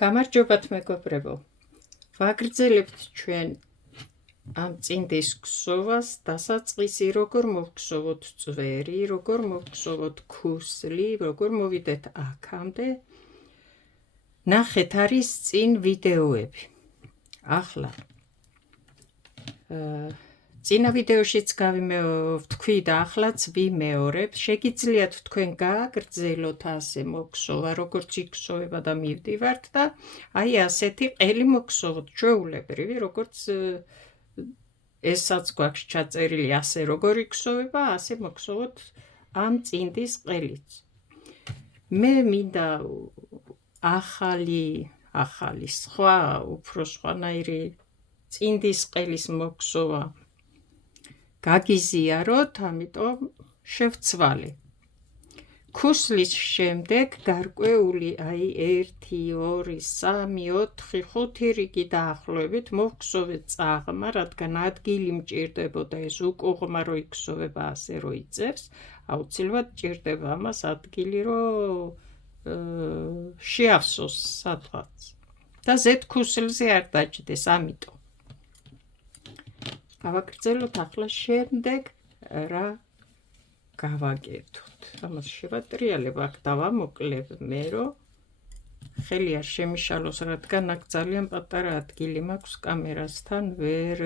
გამარჯობათ მეგობრებო, ვაგრძელებთ ჩვენ ამ წინდის ქსოვას, დასაწყისი, როგორ მოვქსოვოთ წვერი, როგორ მოვქსოვოთ ქუსლი, როგორ მოვიდეთ აქამდე. ნახეთ, არის წინ ვიდეოები. ახლა წინა ვიდეოშიც ვთქვი და ახლაც ვიმეორებ, შეგიძლიათ თქვენ გააგრძელოთ ასე მოგქსოვა, როგორც იქსოვება და მივდივართ და აი ასეთი ყელი მოგქსოვოთ, ჩვეულებრივი, როგორც ესაც გვაქვს ჩაწერილი, ასე როგორ იქსოვება, ასე მოგქსოვოთ ამ წინდის ყელიც. მე მინდა ახალი სხვა, უფრო სხვანაირი წინდის ყელის მოგსოვა გაგიზიაროთ, ამიტომ შევცვალე. ქუსლის შემდეგ გარკვეული აი 1, 2, 3, 4, 5 რიგი დაახლოებით მოვქსოვეთ წაღმა, რადგან ადგილი მჭირდებოდა ეს უკუღმა რო იქსოვება ასე რო იწევს, აუცილებლად ჭირდება ამას ადგილი რო შეავსოს სადღაც და ზედ ქუსლზე არ დაჭდეს, ამიტომ გავაგრძელოთ ახლა შემდეგ რა გავაკეთოთ. ამას შევატრიალებ, აქ დავამოკლებ მე, რომ ხელი არ შემიშალოს, რადგან აქ ძალიან პატარა ადგილი მაქვს კამერასთან, ვერ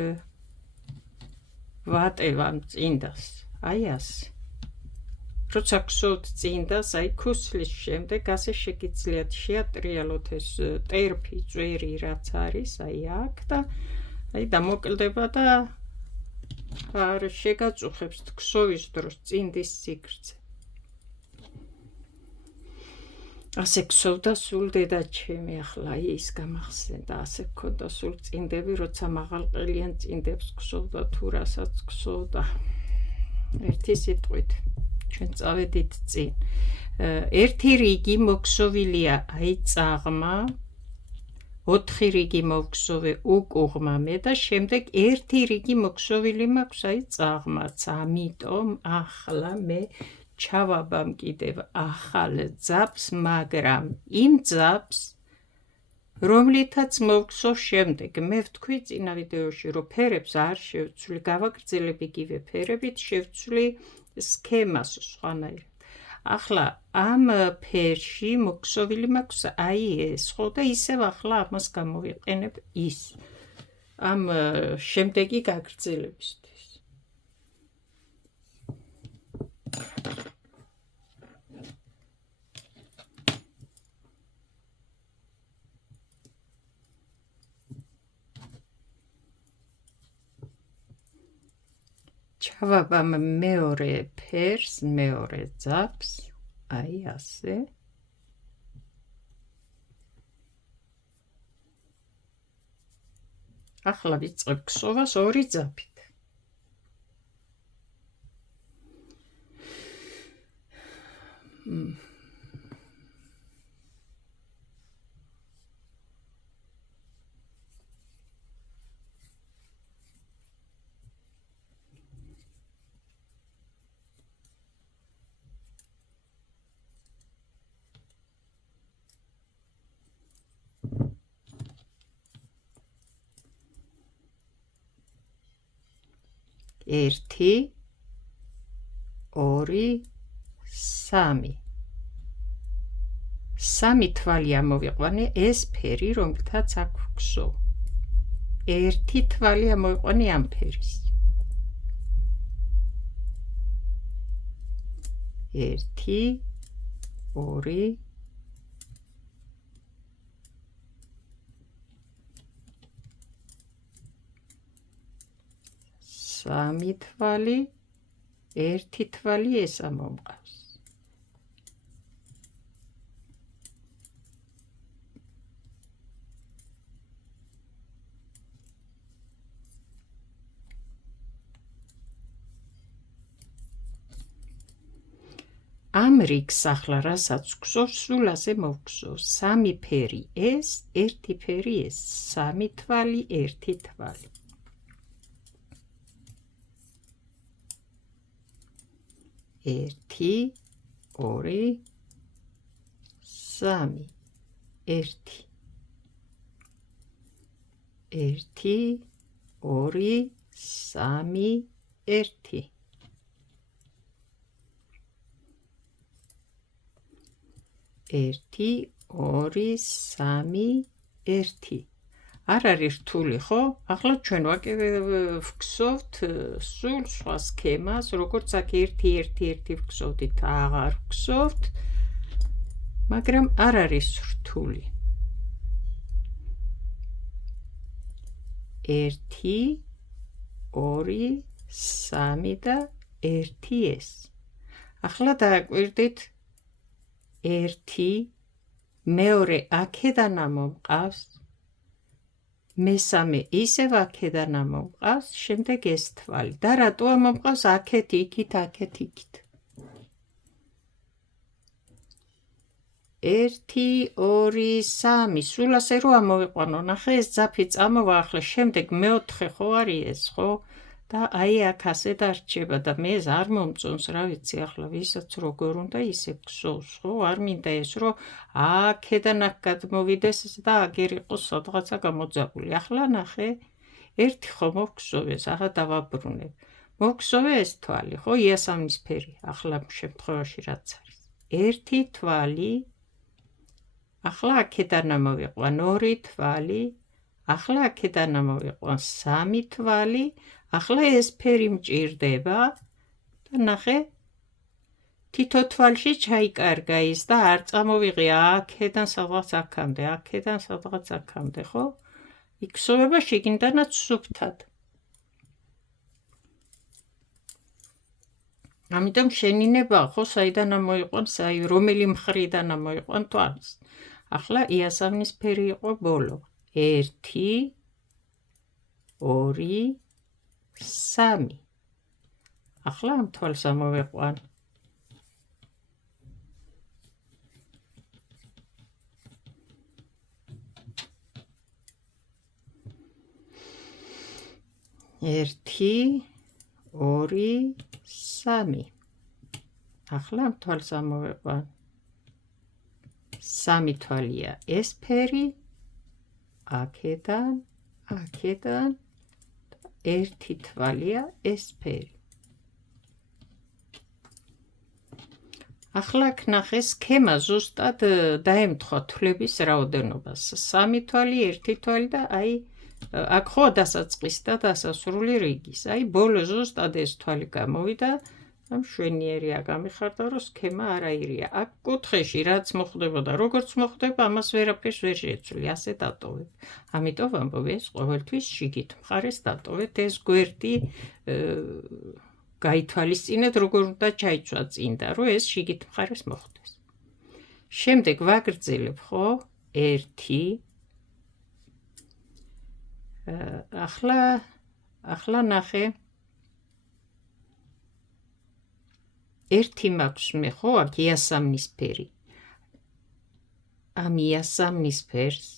ვატევ ამ წინდას. აი ასე. როცა გსოვთ წინდას, აი ქუსლის შემდეგ ასე შეგიძლიათ შეატრიალოთ ეს ტერფი, წვერი, რაც არის, აი აქ და აი დამოკლდება და არ შეგაწუხებს ქსოვის დროს წინდის სიგრძე. ასე ქსოვდა სულ დედაჩემი, ახლა ის გამახსენდა, ასე გქონდა სულ წინდები, როცა მაღალყელიან წინდებს ქსოვდა, თუ რასაც ქსოვდა. ერთი სიტყვით ჩვენ წავედით წინ. ერთი რიგი მოგსოვილია აი წაღმა, 4 რიგი მოვქსოვე უკუღმა მე და შემდეგ 1 რიგი მოგსოვილი მაქვს აი წაღმაც, ამიტომ ახლა მე ჩავაბამ კიდევ ახალ ძაბს, მაგრამ იმ ძაბს, რომლითაც მოვქსოვ შემდეგ. მე ვთქვი წინა ვიდეოში, რომ ფერებს არ შევცვლი, გავაგრძელებ იგივე ფერებით, შევცვლი სქემას სხვანაირად. ახლა ამ ფერში მოგსოვილი მაქვს აი ეს, ხო და ისევ ახლა ამას გამოვიყენებ ის ამ შემდეგი გაგრძელებისთვის. ჩავაბამ მეორე ფერს, მეორე ძაბს, აი ასე. ახლა ვიწყებ ქსოვას 2 ძაბით. ერთი, 2, 3. 3 თვალი ამოვიყვანე ეს ფერი, რომელთაც აქ ვქსოვ. 1 თვალი ამოვიყვანე ამ ფერის. 1, 2, 3 თვალი, 1 თვალი ეს ამომყავს. ამ რიგს ახლა რასაც ვქსოვ, სულ ასე მოვქსოვ. 3 ფერი ეს, 1 ფერი ეს, 3 თვალი, 1 თვალი. 1, 2, 3, 1. 1 2 3 1 1 2 3 1 არ არის რთული, ხო? ახლა ჩვენ ვგსოვთ სულ სხვა სქემას, როგორც აქ 1 1 1 ვგსოვთ, აღარ ვგსოვთ, მაგრამ არ არის რთული. 1 2 3 და 1 ეს. ახლა დააკვირდით 1 მეორე აქედან მომყავს, მესამე ისევ აქედან მომყავს, შემდეგ ეს თვალი და რატოა მომყავს აქეთ იქით 1 2 3 სულ ასე რომ ამოვიყვანო, ნახე ეს ძაფი წამოვა, ახლა შემდეგ მეოთხე ხო არის ეს, ხო? და აი აქ ასე დარჩება და მე ეს არ მომწონს, რა ვიცი, ახლა ვისაც როგორ უნდა ისე გსოვს, ხო? არ მინდა ეს რომ აქედან აქ გადმოვიდეს და აგერ იყოს სადღაცა გამოძაბული. ახლა ნახე, ერთი ხო მოგგსოვეს, ახლა დავაბრუნებ. მოგგსოვე ეს თვალი, ხო? იასამნისფერი, ახლა შემთხვევაში რაც არის. 1 თვალი, ახლა აქედან მოვიყვან 2 თვალი, ახლა აქედან მოვიყვან 3 თვალი, ახლა ეს ფერი მჭირდება და ნახე თითო თვალში ჩაიკარგა ის და არ წამოვიღე აქედან სადღაც აქამდე, აქედან სადღაც აქამდე, ხო? იქსოვება შიგნიდანაც სუფთად. ამიტომ შენინება ხო საიდან მოიყვან, რომელი მხრიდან მოიყვან თვალს. ახლა იასამნისფერი იყო ბოლო. 1 2 3 ახლა ამ თვალს ამოვიყვან. 1 2 3 ახლა ამ თვალს ამოვიყვან. 3 თვალია ეს ფერი, აქედან, აქედან, 1 თვალია ეს ფერი. ახლა აქ ნახე სქემა ზუსტად დაემთხვა თვლების რაოდენობას. 3 თვალი, 1 თვალი და აი აქ ხო დასაწყისი და დასასრული რიგის. აი ბოლო ზუსტად ეს თვალი გამოვიდა. მშვენიერია გამიხარდა, რომ სქემა არაირია. აქ კუთხეში რაც მოხდება და როგორც მოხდება, ამას ვერაფერს ვერ შეცვლი, ასე დატოვებ. ამიტომ ვამბობ, ეს ყოველთვის შიგით მხარეს დატოვეთ, ეს გვერდი გაითვალისწინეთ, როგორ უნდა ჩაიცვა წინდა, რომ ეს შიგით მხარეს მოხდეს. შემდეგ ვაგრძელებ, ხო? 1 ახლა ნახე 1 მაქვს მე, ხო, აქ იასამნისფერი. ამ იასამნისფერს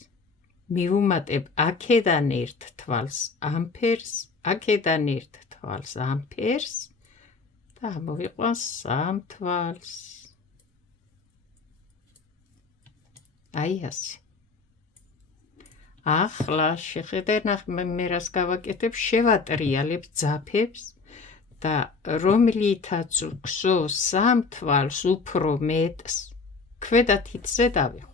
მივუმატებ აქედან 1 თვალს ამ ფერს, აქედან 1 თვალს ამ ფერს და ამოვიყვან 3 თვალს. აი ასე. ახლა შეხედე, მე რას გავაკეთებ, შევატრიალებ ძაფებს და რომლითაც ვგსოვ 3 თვალს უფრო მეტს, ქვედა თითზე დავიხო.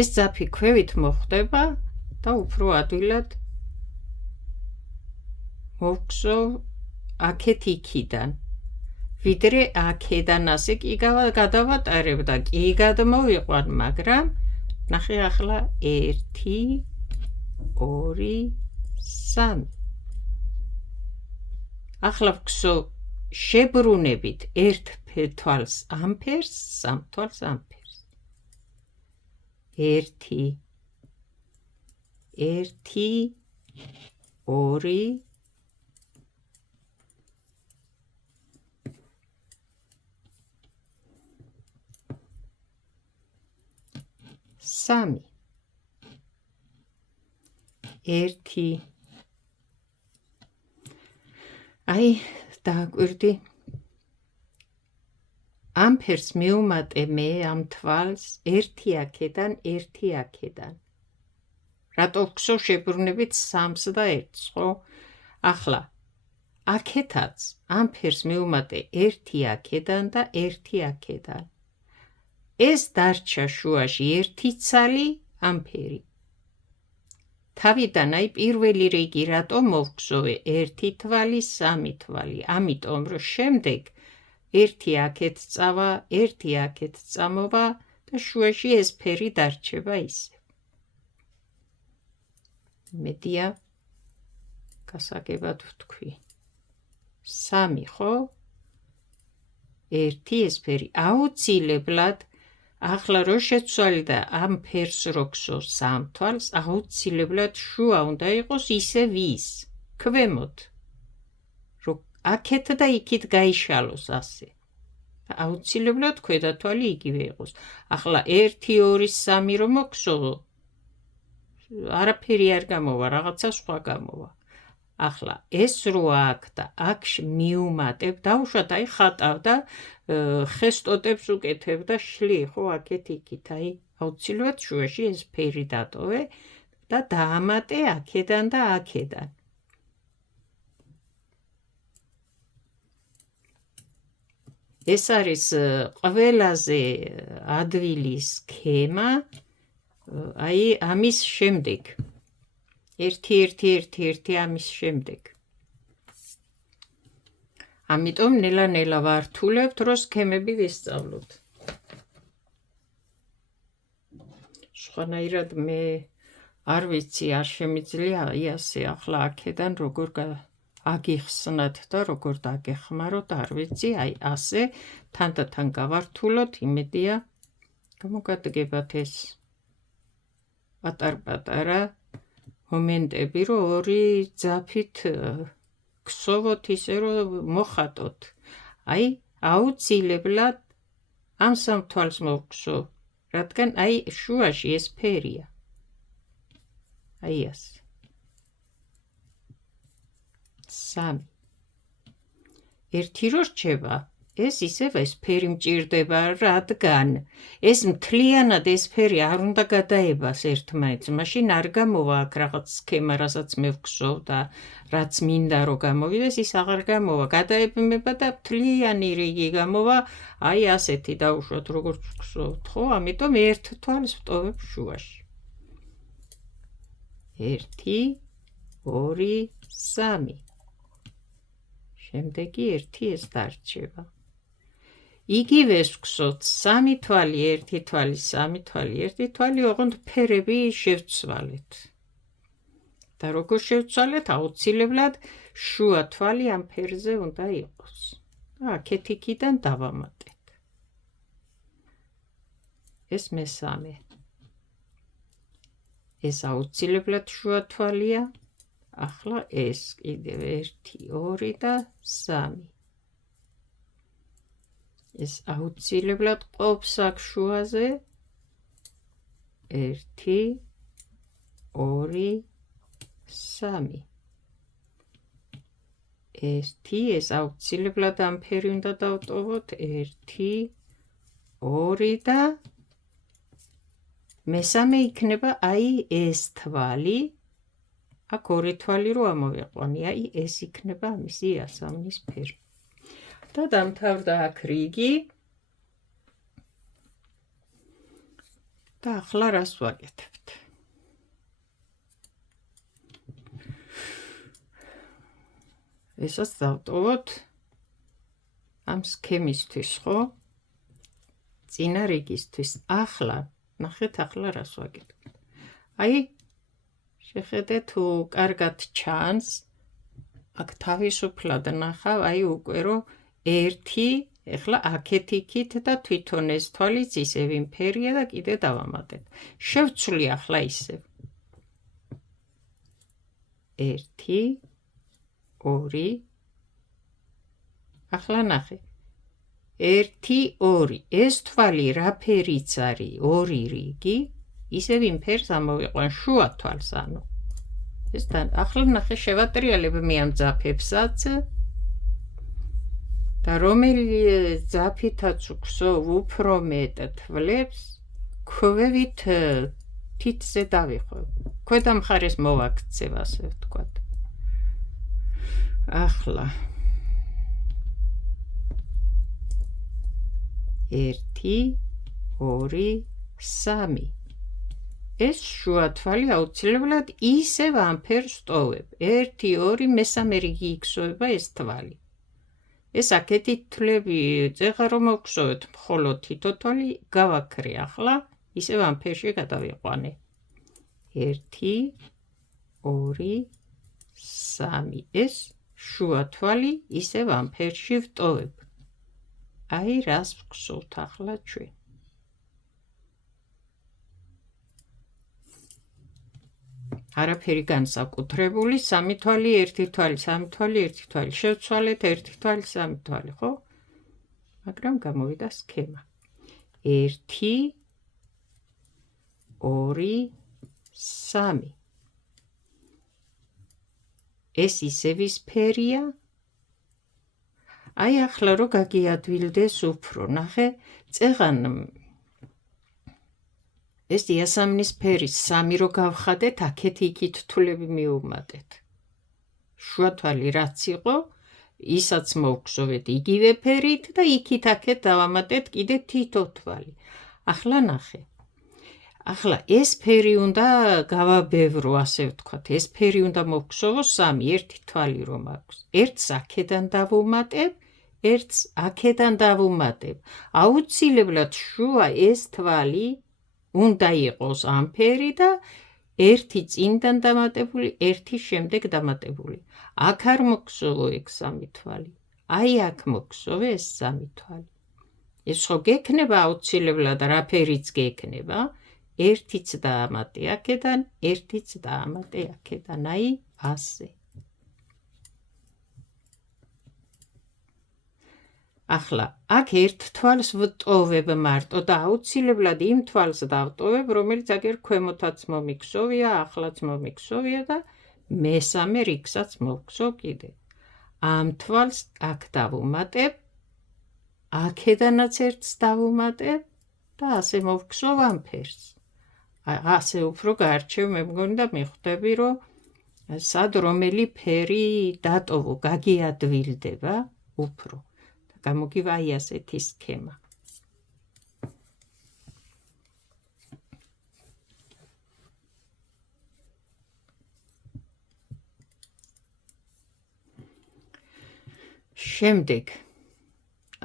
ეს ძაფი ქვევით მოხდება და უფრო ადვილად მოვგსოვ აქეთ იქიდან. ვიდრე აქედან ასე კი გადავატარებ და კი გადმოვიყვან, მაგრამ ნახე ახლა 1 2 3 ახლა ვგსოვ შებრუნებით 1 თვალს ამ ფერს, 3 თვალს ამ ფერს. 1 1 2 3 1 აი დააკვირდი, ამ ამ ფერს მივუმატე მე ამ თვალს ერთი აქედან, ერთი აქედან. რატო ვქსო შებრუნებით 3-ს და 1-ს, ხო? ახლა აქეთაც ამ ფერს მივუმატე ერთი აქედან და ერთი აქედან. ეს დარჩა შუაში ერთი ცალი ამ ფერი. თავიდან პირველი რიგი რატო მოვგზოვე ერთი თვალი, 3 თვალი, ამიტომ რომ შემდეგ ერთი აქეთ წავა, ერთი აქეთ წამოვა და შუაში ეს ფერი დარჩება ისე. მედია გასაგებად ვთქვი. 3 ხო? ერთი ეს ფერი აუცილებლად ახლა რო შეცვალე და ამ ფერს რო გსო 3 თვალს, აუცილებლად შუა უნდა იყოს ისე ვის, ქვემოთ. რო აქეთ და იქით გაიშალოს ასე. აუცილებლად ქვედა თვალი იგივე იყოს. ახლა 1, 2, 3 რომ მოგსო, არაფერი არ გამოვა, რაღაცა სხვა გამოვა. ახლა ეს რო აქ და აქ მიუმატებ, დავუშვათ აი ხატავ და ხესტოტებს უკეთებ და შლი, ხო, აქეთ იქით, აი აუცილებლად შუაში ეს ფერი დატოვე და დაამატე აქედან და აქედან. ეს არის ყველაზე ადვილი სქემა, აი ამის შემდეგ. 1-1-1-1 ამის შემდეგ. ამიტომ ნელა-ნელა ვართულებთ, რომ სქემები ვისწავლოთ. სხვანაირად მე არ ვიცი, არ შემიძლია ასე ახლა აქედან როგორ აგიხსნათ და როგორ დაგეხმაროთ, არ ვიცი, აი ასე თანდათან გავართულოთ, იმედია გამოგადგებათ ეს პატარ-პატარა მომენტები, რომ ორი ძაფით გსოვოთ ისე, რომ მოხატოთ. აი, აუცილებლად ამ 3 თვალს მოვგსო, რადგან აი შუაში ეს ფერია. აი ასე. 3. ერთი რო რჩება, ეს ისევ ეს ფერი მჭირდება, რადგან ეს მთლიანად ეს ფერი არ უნდა გადაებას ერთმანეთს, მაშინ არ გამოვა აქ რაღაც სქემა, რასაც მე ვგსოვ და რაც მინდა რომ გამოვიდეს, ის აღარ გამოვა, გადაებმება და მთლიანი რიგი გამოვა, აი ასეთი დავუშვათ როგორც ვგსოვთ, ხო? ამიტომ ერთ თვალს ვტოვებ შუაში. 1, 2, 3. შემდეგი 1 ეს დარჩება. იგივეს ვგსოთ 3 თვალი, 1 თვალი, 3 თვალი, 1 თვალი, ოღონდ ფერები შევცვალეთ. და როგორ შევცვალეთ, აუცილებლად შუა თვალი ამ ფერზე უნდა იყოს. აქეთ იქიდან დავამატეთ. ეს მესამე. ეს აუცილებლად შუა თვალია. ახლა ეს კიდევ 1, 2 და 3. ეს აუცილებლად ყოფს აქ შუაზე. 1, 2, 3. ეს აუცილებლად ამ ფერი უნდა დავტოვოთ. 1, 2 და მესამე იქნება აი ეს თვალი. აქ 2 თვალი რო ამოვიყვანი, აი ეს იქნება მისი ასავნის ფერი. და დამთავრდა აქ რიგი. და ახლა რას ვაკეთებთ? ესაც დავტოვოთ ამ სქემისთვის, ხო? წინა რიგისთვის. ახლა, ნახეთ ახლა რას ვაკეთებთ. აი, შეხედეთ თუ კარგად ჩანს, აქ თავისუფლად ნახავ, აი უკვე რომ 1, ეხლა აქეთ იქით და თვითონ ეს თვალიც ისევ იმ ფერია და კიდე დავამატეთ. შევცვლი ახლა ისევ. 1, 2. ახლა ნახე. 1, 2. ეს თვალი რა ფერიც არის, 2 რიგი, ისევ იმ ფერს ამოვიყვან შუა თვალს, ანუ. ახლა ნახე, შევატრიალებ მე ამ ძაფებსაც. და რომელი ძაფითაც უქსოვ უფრო მეტად თვლებს, ქვევით თითზე დავიხვევ. ქვედა მხარეს მოვაქცევ, ასე ვთქვათ. ახლა 1 2 3 ეს შუა თვალი აუცილებლად ისევ ამ ფერს ვტოვებ. 1 2 მესამე რიგი იქსოვება ეს თვალი. ეს აქეთი თვლები წეღა რომ მოვხსოვეთ, მხოლოდ თითო თვალი გავაქრე. ახლა ისევ ამ ფერში გადავიყვანე. 1 2 3 ეს შუა თვალი ისევ ამ ფერში ვტოვებ. აი რას ვხსოვთ ახლა ჩვენ. არაფერი განსაკუთრებული, 3 თვალი, 1 თვალი, 3 თვალი, 1 თვალი. შევცვალეთ 1 თვალი, 3 თვალი, ხო? მაგრამ გამოვიდა სქემა. 1 2 3 ეს ისევის ფერია. აი ახლა რო გაგიადვილდეს უფრო, ნახე, წეღან ეს იასამნის ფერის 3 რო გავხადეთ, აქეთ იქით თვლები მიუმატეთ. შუა თვალი რაც იყო, ისაც მოვხსოვეთ იგივე ფერით და იქით აქეთ დავამატეთ კიდე თითო თვალი. ახლა ნახე. ახლა ეს ფერი უნდა გავაბევრო, ასე ვთქვათ. ეს ფერი უნდა მოვხსოვო 3, 1 თვალი რომ აქვს. ერთს აქედან დავუმატებ, ერთს აქედან დავუმატებ. აუცილებლად შუა ეს თვალი უნდა იყოს ამ ფერი და ერთი წინდან დამატებული, ერთი შემდეგ დამატებული. აქ არ მოგხსოვო ეგ 3 თვალი. აი აქ მოგხსოვე ეს 3 თვალი. ეს ხო გექნება აუცილებლად რა ფერიც გექნება. ერთიც დაამატე აქედან, ერთიც დაამატე აქედან, აი ასე. ახლა აქ ერთ თვალს ვტოვებ მარტო და აუცილებლად იმ თვალს დავტოვებ, რომელიც აგერ ქვემოთაც მომიქსოვია, ახლაც მომიქსოვია და მესამე რიგსაც მოვხსოვ კიდე. ამ თვალს აქ დავუმატებ, აქედანაც ერთს დავუმატებ და ასე მოვხსოვ ამ ფერს. ასე უფრო გაარჩევ, მე მგონი და მიხვდები, რომ სად რომელი ფერი დატოვო, გაგიადვილდება უფრო. გამოგივა აი ასეთი სქემა. შემდეგ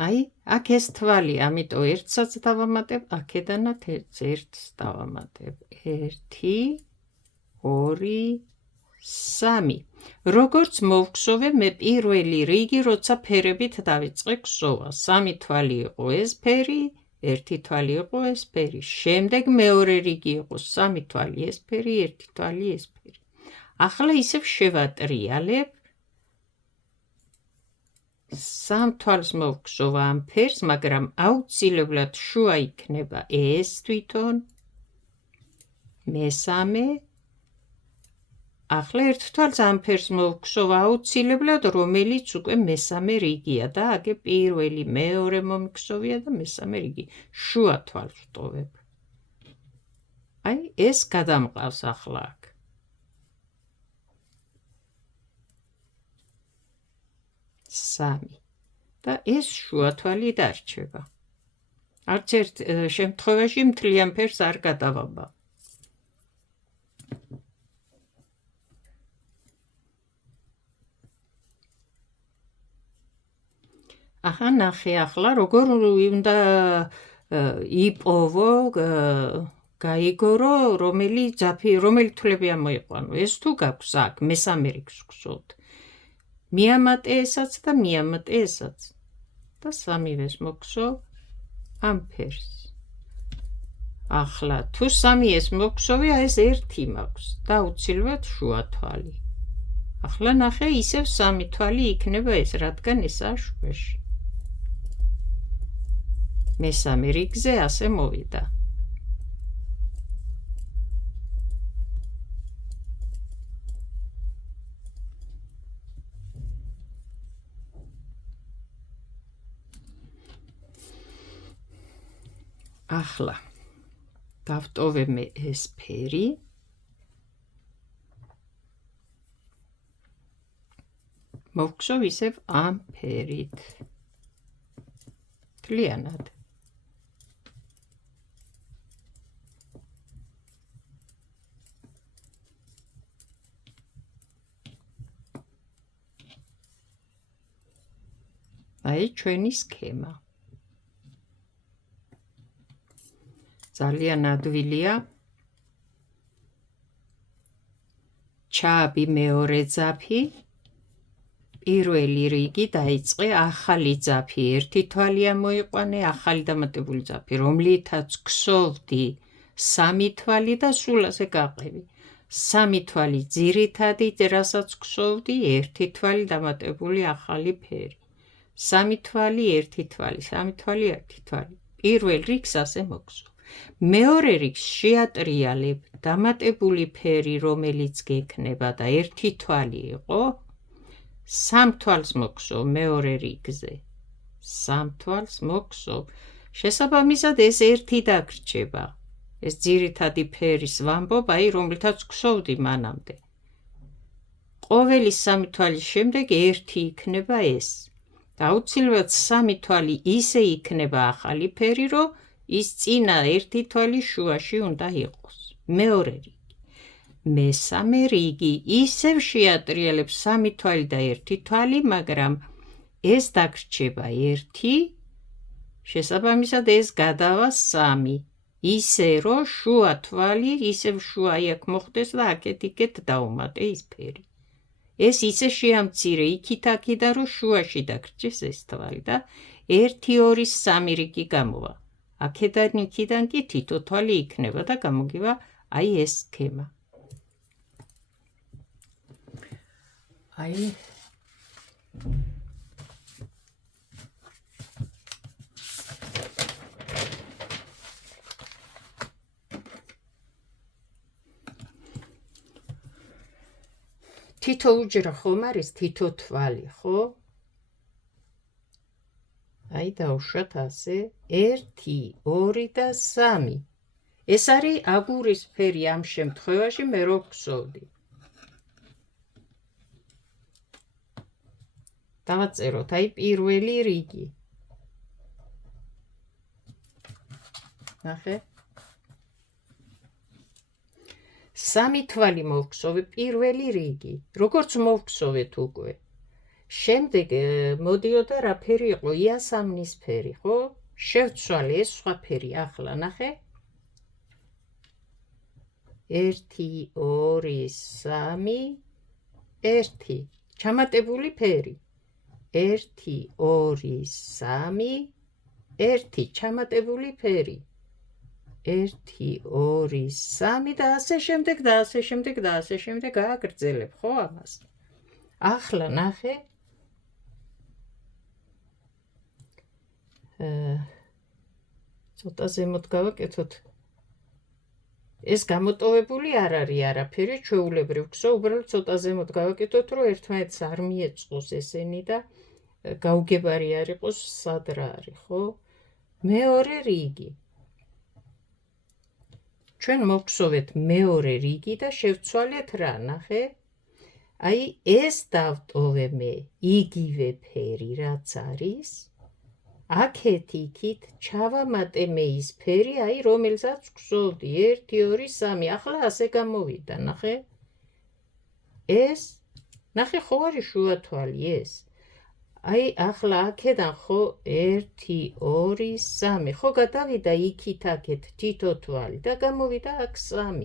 აი აქ ეს თვალი, ამიტომ ერთსაც დავამატებ, აქედანაც ერთს დავამატებ. 1 2 3 როგორც მოვხსოვე, მე პირველი რიგი, როცა ფერებით დავიწყე ქსოვა. 3 თვალი იყო ეს ფერი, 1 თვალი იყო ეს ფერი. შემდეგ მეორე რიგი იყო 3 თვალი ეს ფერი, 1 თვალი ეს ფერი. ახლა ისევ შევატრიალებ. 3 თვალს მოვხსოვ ამ ფერს, მაგრამ აუცილებლად შუა იქნება ეს თვითონ. მესამე ახლა ერთ თვალს ამ ფერს მოვხსოვ აუცილებლად, რომელიც უკვე მესამე რიგია და აგე პირველი, მეორე მომიქსოვია და მესამე რიგი. შუა თვალს ვტოვებ. აი ეს გადამყავს ახლა აქ. სამი და ეს შუა თვალი დარჩება. არც ერთ შემთხვევაში მთლიან ფერს არ გადავაბა. ახლა ნახე, ახლა როგორ უნდა იპოვო, გაიგორო, რომელი თვლები ამოიყვანო. ეს თუ გაქვს აქ, მესამე რიგს ვხსოვთ. მიამატე ესაც და მიამატე ესაც და სამივეს მოგხსოვ ამ ფერს. ახლა თუ 3 ეს მოგხსოვია, ეს 1 მაქვს და აუცილებლად შუა თვალი. ახლა ნახე, ისევ 3 თვალი იქნება ეს, რადგან ესაა შუაში. მესამე რიგზე ასე მოვიდა. ახლა დავტოვე ეს ფერი მოვხსოვ ისევ ამ ფერით მთლიანად აი ჩვენი სქემა ძალიან ადვილია ჩააბი მეორე ძაფი პირველი რიგი დაიწყე ახალი ძაფი ერთი თვალი ამოიყვანე ახალი დამატებული ძაფი რომლითაც ქსოვდი სამი თვალი და სულ ასე გაყევი სამი თვალი ძირითადი რასაც ქსოვდი ერთი თვალი დამატებული ახალი ფერი სამი თვალი ერთი თვალი სამი თვალი ერთი თვალი პირველ რიგს ასე მოგსვავ მეორე რიგს შეატრიალებ დამატებული ფერი რომელიც გექნება და ერთი თვალი იყო სამ თვალს მოგსვავ მეორე რიგზე სამ თვალს მოგსვავ შესაბამისად ეს ერთი დაგრჩება ეს ძირითადი ფერის ვამბობ აი რომლითაც ქსოვდი მანამდე ყოველი სამი თვალის შემდეგ ერთი იქნება ეს და აუცილებლად სამი თვალი ისე იქნება ახალი ფერი რომ ის წინა ერთი თვალი შუაში უნდა იყოს მეორე რიგი მესამე რიგი ისევ შეატრიალებს სამი თვალი და ერთი თვალი მაგრამ ეს დაგრჩება ერთი შესაბამისად ეს გადავა სამი ისე რომ შუა თვალი ისევ შუა აქ მოხდეს და აქეთ დაუმატე ის ფერი ეს ისე შეამცირე იქით აქედან რომ შუაში დაგრჩეს ეს თვალი და 1 2 3 რიგი გამოვა აქედან იქიდან კი თითო თვალი იქნება და გამოგივა აი ეს სქემა აი თითო უჯრა ხომ არის თითო თვალი ხო აი დავუშვათ ასე 1 2 და 3 ეს არის აგურის ფერი ამ შემთხვევაში მე რო ვხსოვდი დავაწეროთ აი პირველი რიგი ნახე სამი თვალი მოვხსოვე პირველი რიგი როგორც მოვხსოვეთ უკვე შემდეგ მოდიოდა რა ფერი იყო იასამნის ფერი ხო შევცვალე ეს სხვა ფერი ახლა ნახე 1 2 3 1 ჩამატებული ფერი 1 2 3 1 ჩამატებული ფერი 1 2 3 და ასე შემდეგ და ასე შემდეგ და ასე შემდეგ გააგრძელებ ხო ამას ახლა ნახე ცოტა ზემოთ გავაკეთოთ ეს გამოტოვებული არ არის არაფერი ჩვეულებრივ ხსო უბრალოდ ცოტა ზემოთ გავაკეთოთ რომ ერთმანეთს არ მიეწყოს ესენი და გაუგებარი არ იყოს სად რა არის ხო მეორე რიგი ჩვენ მოვხსოვეთ მეორე რიგი და შევცვალეთ რა ნახე აი ეს დავტოვე მე იგივე ფერი რაც არის აქეთ იქით ჩავამატე მე ის ფერი აი რომელსაც ვხსოვდი 1 2 3 ახლა ასე გამოვიდა ნახე ეს ნახე ხო არის შუა თვალი ეს აი ახლა აქედან ხო 1 2 3 ხო გადავიდა იქით აქეთ თითო თვალი და გამოვიდა აქ 3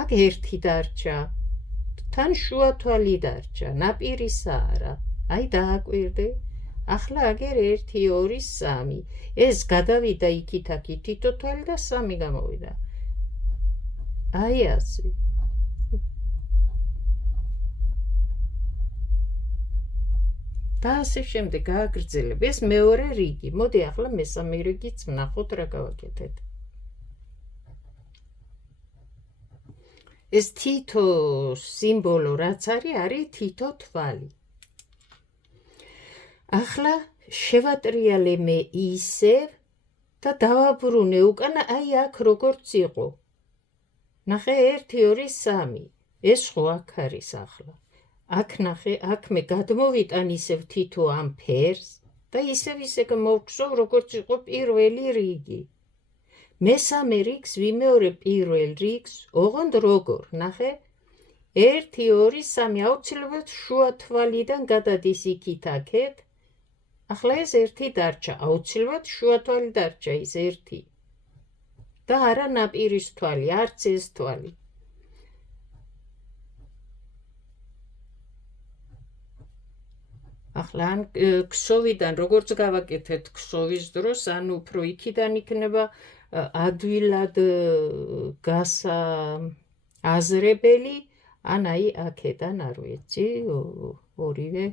აქ 1 დარჩა თან შუა თვალი დარჩა ნაპირისა არა აი დააკვირდე ახლა აგერ 1 2 3 ეს გადავიდა იქით აქით თითო თვალი და 3 გამოვიდა აი ასე და ასე შემდეგ გააგრძელებ ეს მეორე რიგი მოდი ახლა მესამე რიგიც ვნახოთ რა გავაკეთეთ ეს თითო სიმბოლო რაც არის თითო თვალი ახლა შევატრიალე მე ისევ და დავაბრუნე უკან აი აქ როგორც იყო. ნახე 1 2 3 ეს ხო აქ არის ახლა. აქ ნახე, აქ მე გადმოვიტან ისევ თითო ამ ფერს და ისევ მოვგზავ როგორც იყო პირველი რიგი. მესამე რიგს ვიმეორებ პირველ რიგს, ოღონდ როგორ, ნახე 1 2 3 აუცილებლად შუა თვალიდან გადადის იქით აქეთ. ახლა ეს 1 დარჩა, აუცილებლად შუა თვალი დარჩა ის 1. და არა ნაპირის თვალი, არც ეს თვალი. ახლა ან ქსოვიდან როგორც გავაკეთეთ ქსოვის დროს, ან უფრო იქიდან იქნება ადვილად გასაზრებელი, ან აი აქედან არ ვიცი, ორივე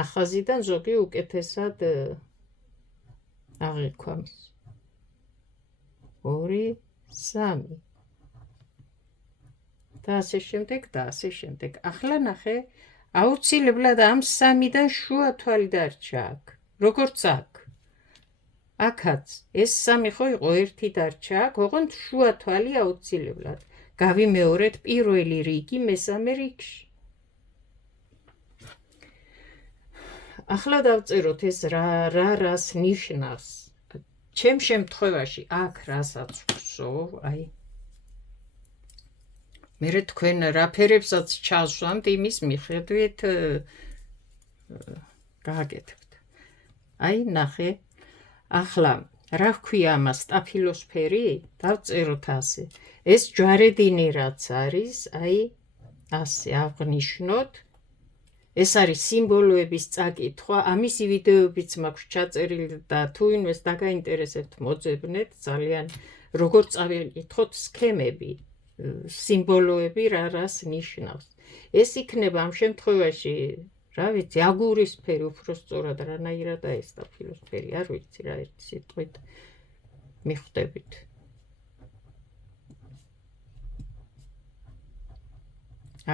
ნახაზიდან ზოგი უკეთესად აღიქვამს. 2 3 და ასე შემდეგ და ასე შემდეგ. ახლა ნახე აუცილებლად ამ 3-დან შუა თვალი დარჩა აქ, როგორც აქ. აქაც ეს 3 ხო იყო, 1 დარჩა აქ, ოღონდ შუა თვალი აუცილებლად. გავიმეორეთ პირველი რიგი მესამე რიგში. ახლა დავწეროთ ეს რას ნიშნავს. ჩემ შემთხვევაში აქ რასაც ვხსოვ, აი მერე თქვენ რა ფერებსაც ჩავსვამთ, იმის მიხედვით გააკეთებთ. აი ნახე, ახლა რა ვქვია ამას, სტაფილოსფერი? დავწეროთ ასე. ეს ჯვარედინი რაც არის, აი ასე აღნიშნოთ. ეს არის სიმბოლოების წაკითხვა, ამისი ვიდეოებიც მაქვს ჩაწერილი და თუ ვინმეს დაგაინტერესებთ, მოძებნეთ, ძალიან როგორ წავიკითხოთ სქემები, სიმბოლოები რას ნიშნავს. ეს იქნება ამ შემთხვევაში, რა ვიცი, აგურისფერი, უფრო სწორად რანაირადაა ეს სტაფილოსფერი, არ ვიცი რა ერთი სიტყვით მიხვდებით.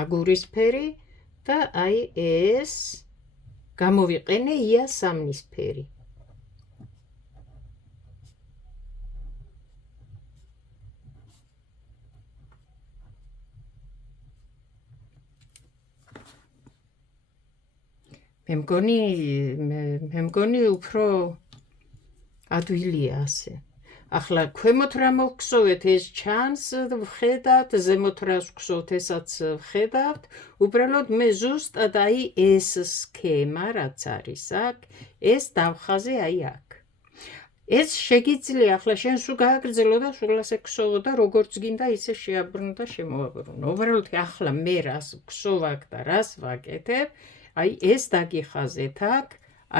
აგურისფერი და აი ეს გამოვიყენე იასამნისფერი. მე მგონი უფრო ადვილია ასე. ახლა ქვემოთ რა მოვგსოვეთ, ეს ჩანს, ვხედავთ, ზემოთ რას ვგსოვთ, ესაც ვხედავთ. უბრალოდ მე ზუსტად აი ეს სქემა რაც არის აქ, ეს დავხაზე აი აქ. ეს შეგიძლია ახლა შენ სულ გააგრძელო და სულ ასე გსოვო და როგორც გინდა ისე შეაბრუნო და შემოაბრუნო. უბრალოდ ახლა მე რას ვგსოვ აქ და რას ვაკეთებ, აი ეს დაგიხაზეთ აქ,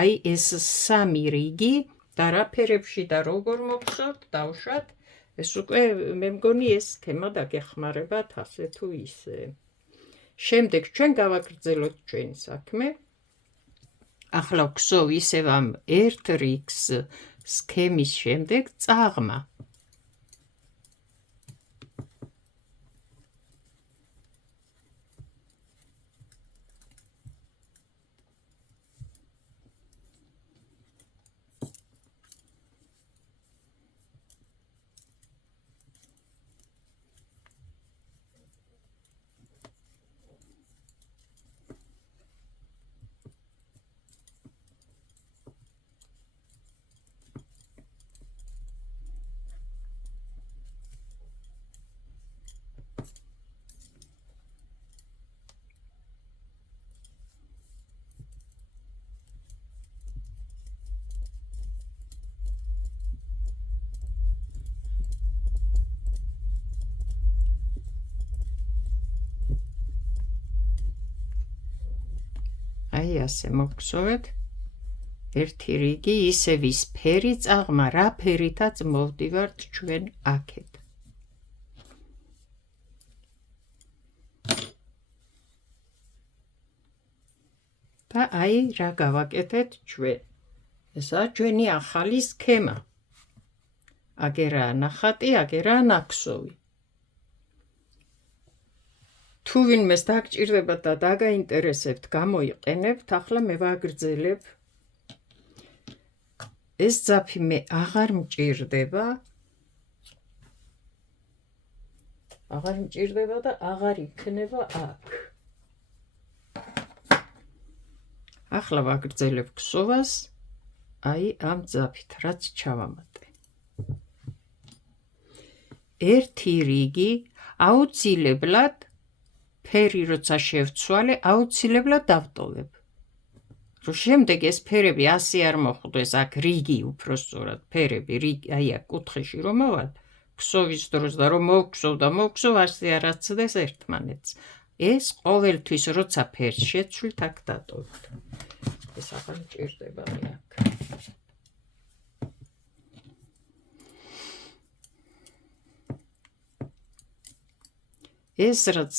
აი ეს 3 რიგი და რა ფერებში და როგორ მოგხსოვთ, დავშვათ. ეს უკვე მე მგონი ეს სქემა დაგეხმარებათ ასე თუ ისე. შემდეგ ჩვენ გავაგრძელოთ ჩვენი საქმე. ახლა ვგსოვ ისევ ამ 1 რიგს სქემის შემდეგ წაღმა. აი ასე მოგხსოვეთ. 1 რიგი ისევ ის ფერი წაღმა, რა ფერითაც მოვდივართ ჩვენ აქეთ. და აი რა გავაკეთეთ ჩვენ. ესაა ჩვენი ახალი სქემა. აგერაა ნახატი, აგერაა ნაქსოვი. თუ ვინმეს დაგჭირდებათ და დაგაინტერესებთ, გამოიყენებთ, ახლა მე ვაგრძელებ ეს ძაფი მე აღარ მჭირდება და აღარ იქნება აქ. ახლა ვაგრძელებ ქსოვას აი ამ ძაფით, რაც ჩავამატე. ერთი რიგი აუცილებლად ფერი როცა შევცვალე, აუცილებლად დავტოვებ. რომ შემდეგ ეს ფერები ასე არ მოხვდეს, აქ რიგი უფრო სწორად, ფერები, აი აქ კუთხეში რომ მოვალ, ქსოვის დროს და რომ მოვქსოვ და მოვქსოვ, ასე არ აცდეს ერთმანეთს. ეს ყოველთვის როცა ფერს შეცვლით, აქ დატოვებთ. ეს აღარ მჭირდება მე აქ. ეს რაც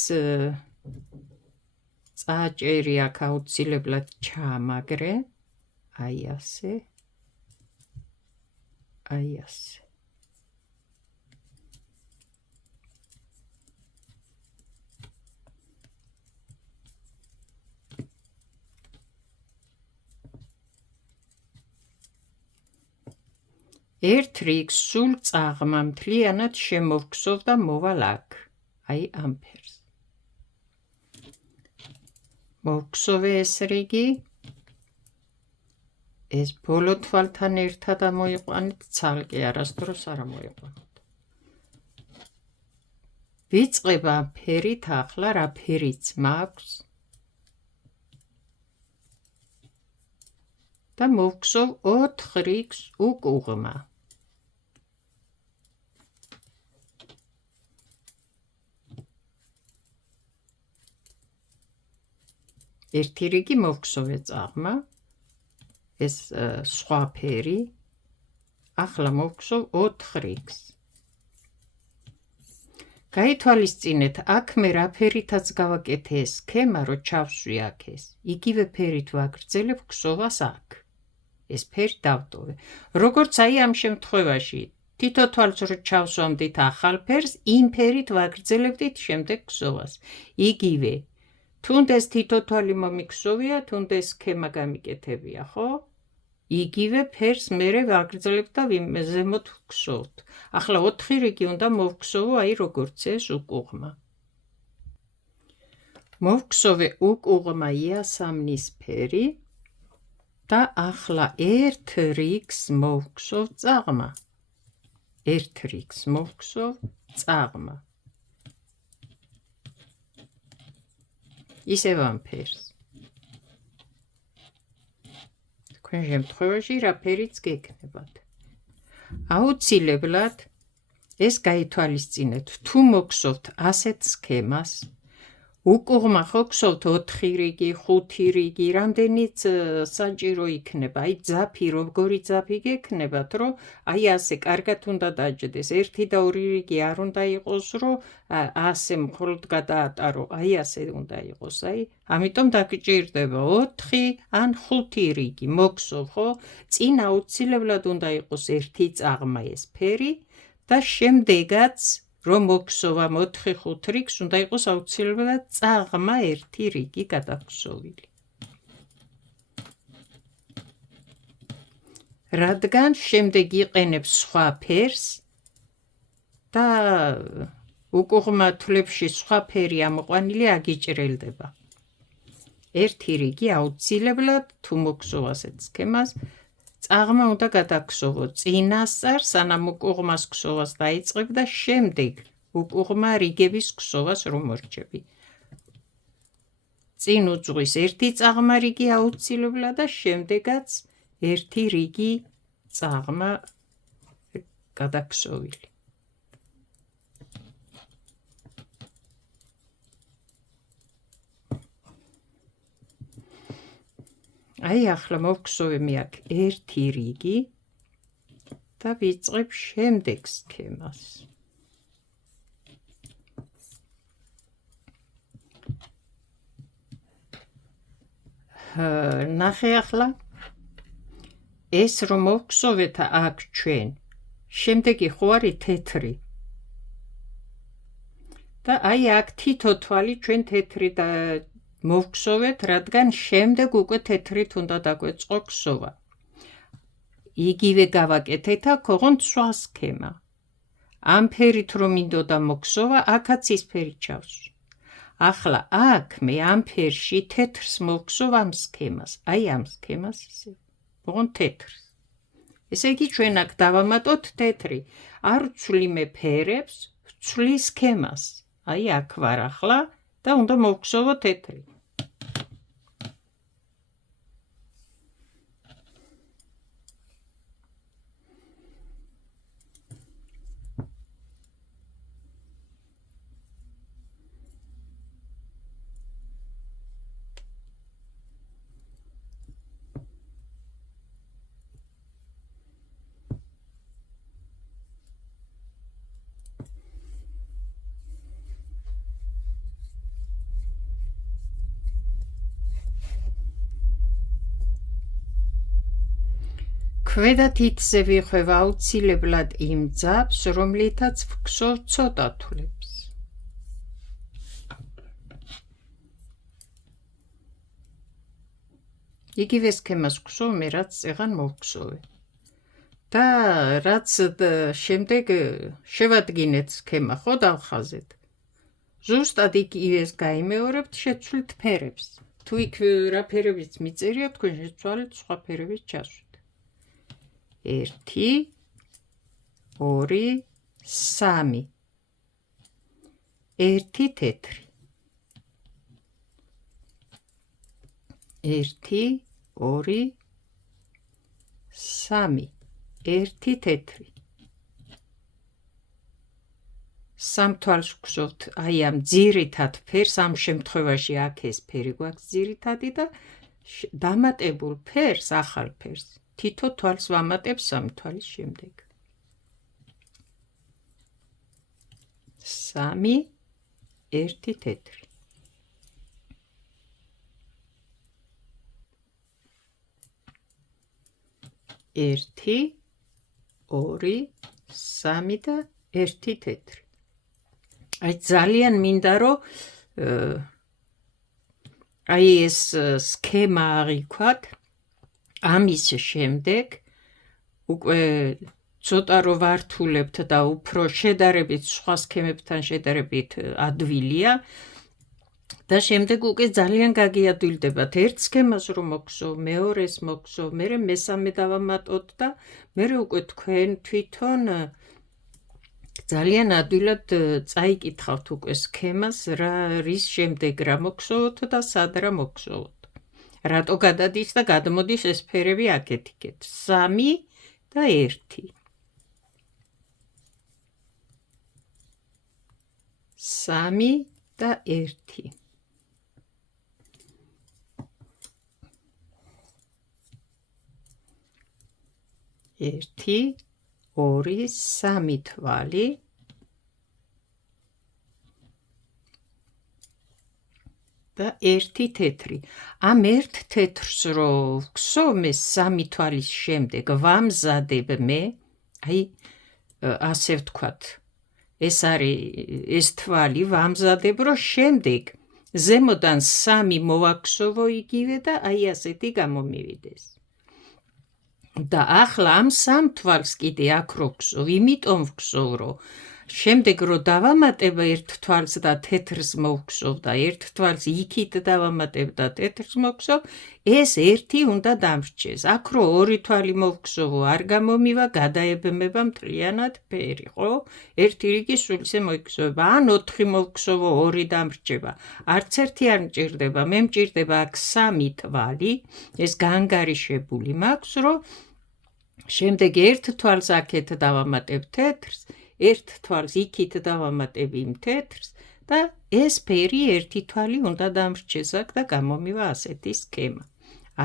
წაჭერი აქ აუცილებლად ჩაამაგრე, აი ასე. ერთ რიგს სულ წაღმა მთლიანად შემოვქსოვ და მოვალ აქ, აი ამ ფერს. მოვქსოვე ეს რიგი, ეს ბოლო თვალთან ერთად ამოიყვანეთ, ცალკე არასდროს არ ამოიყვანეთ. ვიწყებ ამ ფერით ახლა, რა ფერიც მაქვს და მოვქსოვ 4 რიგს უკუღმა. ერთი რიგი მოვქსოვე წაღმა, ეს სხვა ფერი, ახლა მოვქსოვ 4 რიგს. გაითვალისწინეთ, აქ მე რა ფერითაც გავაკეთე ეს სქემა, რომ ჩავსვი აქ ეს. იგივე ფერით ვაგრძელებ ქსოვას აქ. ეს ფერი დავტოვე. როგორც აი ამ შემთხვევაში, თითო თვალს რო ჩავსვამდით ახალ ფერს, იმ ფერით ვაგრძელებდით შემდეგ ქსოვას. იგივე. თუნდაც თითო თვალი მომიქსოვია, თუნდაც სქემა გამიკეთებია, ხო? იგივე ფერს მერე ვაგრძელებ და ზემოთ ვქსოვთ. ახლა 4 რიგი უნდა მოვქსოვო, აი როგორც ეს უკუღმა. მოვქსოვე უკუღმა იასამნის ფერი და ახლა ერთ რიგს მოვქსოვ წაღმა. ერთ რიგს მოვქსოვ წაღმა. ისევ ამ ფერს. თქვენ შემთხვევაში რა ფერიც გექნებათ. აუცილებლად ეს გაითვალისწინეთ, თუ მოგხსოვთ ასეთ სქემას, უკუღმა ხო გხსოვთ 4 რიგი, 5 რიგი, რამდენიც საჭირო იქნება, აი ძაფი, როგორი ძაფი გექნებათ, რომ აი ასე კარგად უნდა დაჯდეს, 1 და 2 რიგი არ უნდა იყოს, რომ ასე მხოლოდ გადაატარო, აი ასე უნდა იყოს, აი, ამიტომ დაგჭირდება 4 ან 5 რიგი, მოგხსოვ, ხო? წინ აუცილებლად უნდა იყოს 1 წაღმა ეს ფერი და შემდეგაც რომ მოგხსოვა 4-5 რიგს უნდა იყოს აუცილებლად წაღმა 1 რიგი გადაგხსოვილი. რადგან შემდეგ იყენებს სხვა ფერს და უკუღმა თვლებში სხვა ფერი ამოყვანილი აგიჭრელდება. 1 რიგი აუცილებლად თუ მოგხსოვ ასეთ სქემას წაღმა უნდა გადაგხსოვო წინასწარ, სანამ უკუღმას ხსოვას დაიწყებ და შემდეგ უკუღმა რიგების ხსოვას რომ მორჩები. წინ უძღვის 1 წაღმა რიგი აუცილებლად და შემდეგაც 1 რიგი წაღმა გადაგხსოვილი. აი ახლა მოვხსოვე მე აქ 1 რიგი და ვიწყებ შემდეგ სქემას. ნახე ახლა ეს რომ მოვხსოვეთ აქ ჩვენ შემდეგი ხო არის თეთრი და აი აქ თითო თვალი ჩვენ თეთრი და მოვხსოვეთ, რადგან შემდეგ უკვე თეთრით უნდა დაგვეწყო ხსოვა. იგივე გავაკეთეთ აქ ოღონდ სხვა სქემა. ამ ფერით რომ მინდოდა მოგსოვა, აქაც ის ფერი ჩავსვი. ახლა აქ მე ამ ფერში თეთრს მოვქსოვ ამ სქემას, აი ამ სქემას ისე, ოღონდ თეთრს. ესე იგი ჩვენ აქ დავამატოთ თეთრი, არ ვცვლი მე ფერებს, ვცვლი სქემას, აი აქ ვარ ახლა და უნდა მოვქსოვო თეთრი. ქვედა თითზე ვიხვევ აუცილებლად იმ ძაბს, რომლითაც ვქსოვ ცოტა თვლებს. იგივე სქემას ვქსოვ მე, რაც წეღან მოვქსოვე. და რაც შემდეგ შევადგინეთ სქემა, ხო დავხაზეთ. ზუსტად იგივეს გაიმეორებთ, შეცვლით ფერებს. თუ იქ რა ფერებიც მიწერია, თქვენ შეცვალეთ სხვა ფერების ჩასვით. 1, 2, 3, 1 თეთრი. 1, 2, 3, 1 თეთრი. სამ თვალს ვქვსოვთ აი ამ ძირითად ფერს, ამ შემთხვევაში აქ ეს ფერი გვაქვს ძირითადი და დამატებულ ფერს, ახალ ფერს თითო თვალს ვამატებ სამ თვალის შემდეგ. 3, 1 თეთრი. 1, 2, 3 და 1 თეთრი. აი ძალიან მინდა რომ აი ეს სქემა აღიქვათ. ამის შემდეგ უკვე ცოტა რომ ვართულებთ და უფრო შედარებით სხვა სქემებთან შედარებით ადვილია და შემდეგ უკვე ძალიან გაგიადვილდებათ. ერთ სქემას რომ მოგსოვ, მეორეს მოგსოვ, მერე მესამე დავამატოთ და მერე უკვე თქვენ თვითონ ძალიან ადვილად წაიკითხავთ უკვე სქემას, რის შემდეგ რა მოგსოვოთ და სად რა მოგსოვოთ. რატო გადადის და გადმოდის ეს ფერები აქეთ-იქეთ. 3 და 1. 3 და 1. 1, 2, 3 თვალი. და 1 თეთრი. ამ ერთ თეთრს რო ვქსოვ მე 3 თვალის შემდეგ ვამზადებ მე, აი ასე ვთქვათ, ეს არის ეს თვალი ვამზადებ, რომ შემდეგ ზემოდან 3 მოვაქსოვო იგივე და აი ასეთი გამომივიდეს. და ახლა ამ 3 თვალს კიდე აქ რო ვქსოვ, იმიტომ ვქსოვ, რომ შემდეგ რო დავამატებ ერთ თვალს და თეთრს მოვქსოვ და ერთ თვალს იქით დავამატებ და თეთრს მოვქსოვ, ეს ერთი უნდა დამრჩეს. აქ რო ორი თვალი მოვქსოვო, არ გამომივა, გადაებმება მთლიანად ფერი, ხო? ერთი რიგი სულ ისე მოიქსოვება. ან 4 მოვქსოვო, 2 დამრჩება. არც ერთი არ მჭირდება, მე მჭირდება აქ 3 თვალი, ეს განგარიშებული მაქვს, რომ შემდეგ ერთ თვალს აქეთ დავამატებ თეთრს, ერთ თვალს იქით დავამატებ იმ თეთრს და ეს ფერი ერთი თვალი უნდა დამრჩეს აქ და გამომივა ასეთი სქემა.